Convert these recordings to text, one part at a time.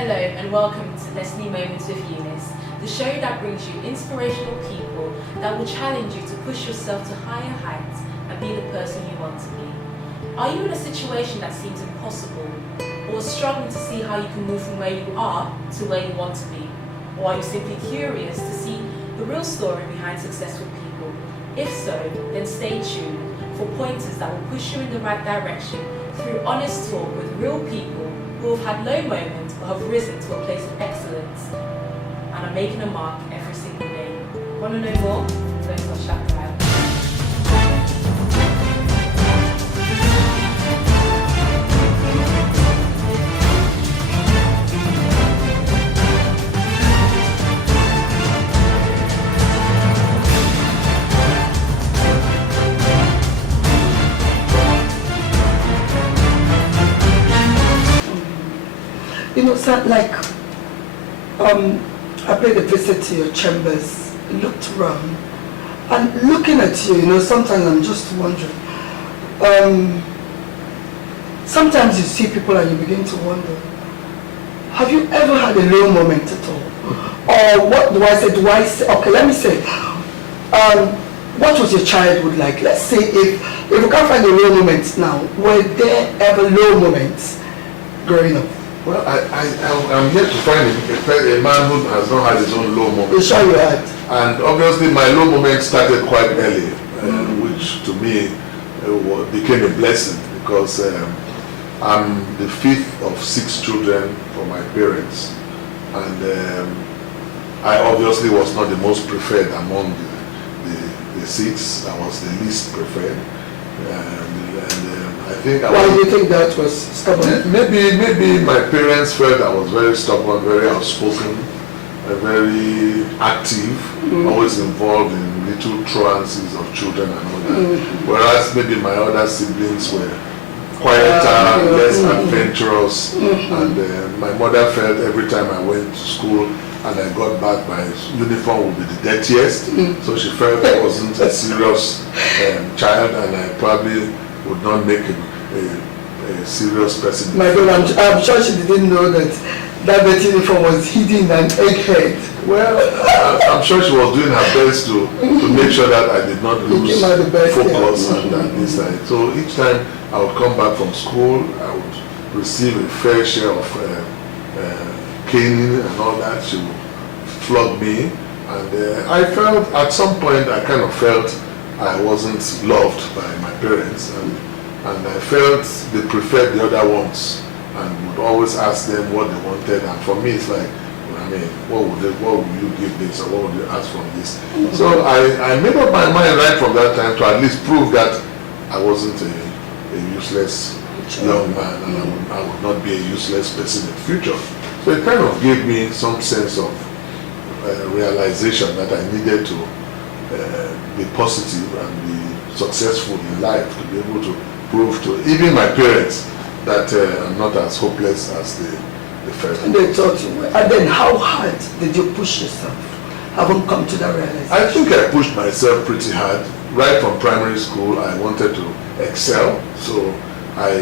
Hello and welcome to Destiny Moments with EUNICE, the show that brings you inspirational people that will challenge you to push yourself to higher heights and be the person you want to be. Are you in a situation that seems impossible, or struggling to see how you can move from where you are to where you want to be? Or are you simply curious to see the real story behind successful people? If so, then stay tuned for pointers that will push you in the right direction through honest talk with real people who have had low moments but have risen to a place of excellence and are making a mark every single day. Want to know more? Go to our chat drive. You know, so like, I paid a visit to your chambers, looked around, and looking at you, you know, sometimes I'm just wondering. Sometimes you see people and you begin to wonder, have you ever had a low moment at all? Or what do I say, okay, let me say, what was your childhood like? Let's say if you can't find a low moment now, were there ever low moments growing up? Well, I'm here to find a man who has not had his own low moment. You sure you had? And obviously my low moment started quite early, which to me became a blessing because I'm the fifth of 6 children for my parents. And I obviously was not the most preferred among the 6. I was the least preferred. I think why do you think that was stubborn? Maybe my parents felt I was very stubborn, very outspoken, very active, always involved in little trances of children and all that. Whereas maybe my other siblings were quieter, less adventurous, and my mother felt every time I went to school and I got back, my uniform would be the dirtiest. So she felt I wasn't a serious child, and I probably would not make a serious person. My God, I'm sure she didn't know that uniform was hidden an egghead. Well, I'm sure she was doing her best to make sure that I did not lose focus and this time. So each time I would come back from school, I would receive a fair share of caning and all that. She would flog me, and I felt at some point I kind of felt I wasn't loved by my parents, and I felt they preferred the other ones and would always ask them what they wanted. And for me, it's like, I mean, what would you give this, or what would you ask from this? So I made up my mind right from that time to at least prove that I wasn't a useless young man, and I would not be a useless person in the future. So it kind of gave me some sense of realization that I needed to be positive and be successful in life, to be able to prove to even my parents that I'm not as hopeless as they felt. And they taught you. And then how hard did you push yourself? Haven't come to that realization? I think I pushed myself pretty hard. Right from primary school, I wanted to excel. So I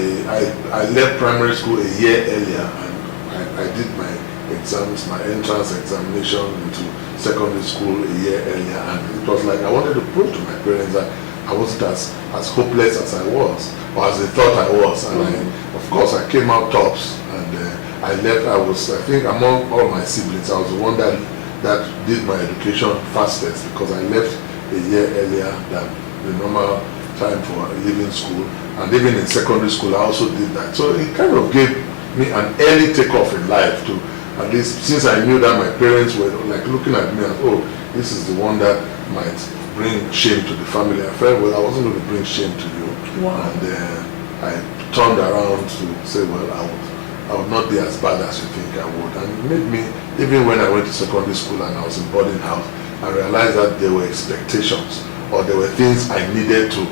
left primary school a year earlier, and I did my exams, my entrance examination into secondary school a year earlier, and it was like I wanted to prove to my parents that I wasn't as hopeless as I was, or as they thought I was. And of course I came out tops, and I left. I think among all my siblings, I was the one that did my education fastest, because I left a year earlier than the normal time for leaving school. And even in secondary school I also did that. So it kind of gave me an early takeoff in life, to at least, since I knew that my parents were like looking at me as, oh, this is the one that might bring shame to the family. I felt, well, I wasn't going to bring shame to you. Wow. And I turned around to say, well, I would not be as bad as you think I would. And it made me, even when I went to secondary school and I was in boarding house, I realized that there were expectations, or there were things I needed to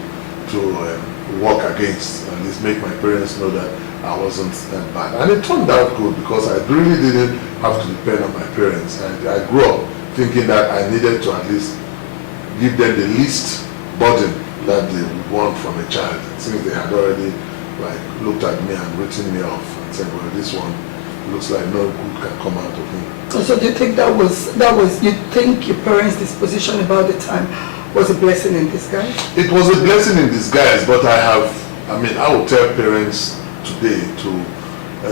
work against, at least make my parents know that I wasn't that bad. And it turned out good, because I really didn't have to depend on my parents. And I grew up thinking that I needed to at least give them the least burden that they would want from a child, since they had already like looked at me and written me off and said, well, this one looks like no good can come out of him. So do you think you think your parents' disposition about the time was a blessing in disguise? It was a blessing in disguise, but I would tell parents today to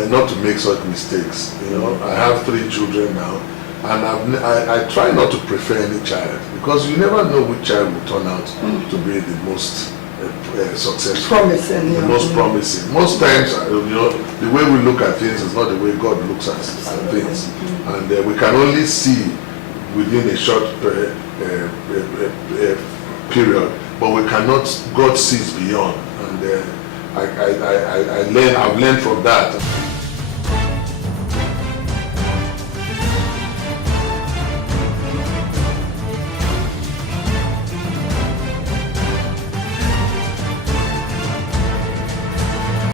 not to make such mistakes. You know, I have 3 children now, and I try not to prefer any child, because you never know which child will turn out to be the most successful, promising, the most promising. Most times, the way we look at things is not the way God looks at things, and we can only see within a short period, but we cannot. God sees beyond, and I've learned from that.